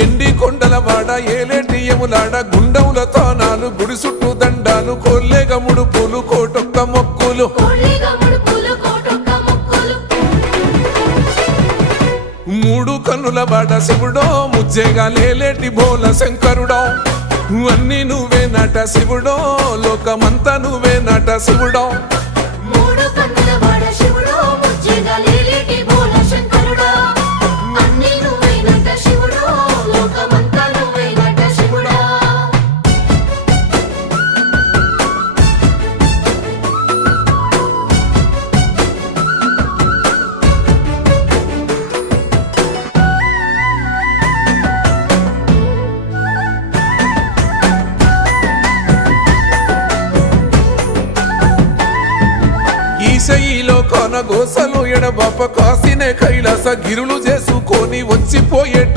ఎండి కొండల వాడ ఏలేటియములాడ గుండముల తానాలు గుడి చుట్టూ దండాలు కొల్లేగ ముడుపులు కోటొక్క మొక్కులు మూడు కన్నుల వాడ శివుడో ముజ్జేగా లేలేటి బోల శంకరుడో అన్ని నువ్వే నట శివుడో లోకమంతా నువ్వే నట శివుడో ఈశయిలో కొన గోసలు ఎడబాప కాసినే కైలాస గిరులు చేసుకొని వచ్చిపోయేటో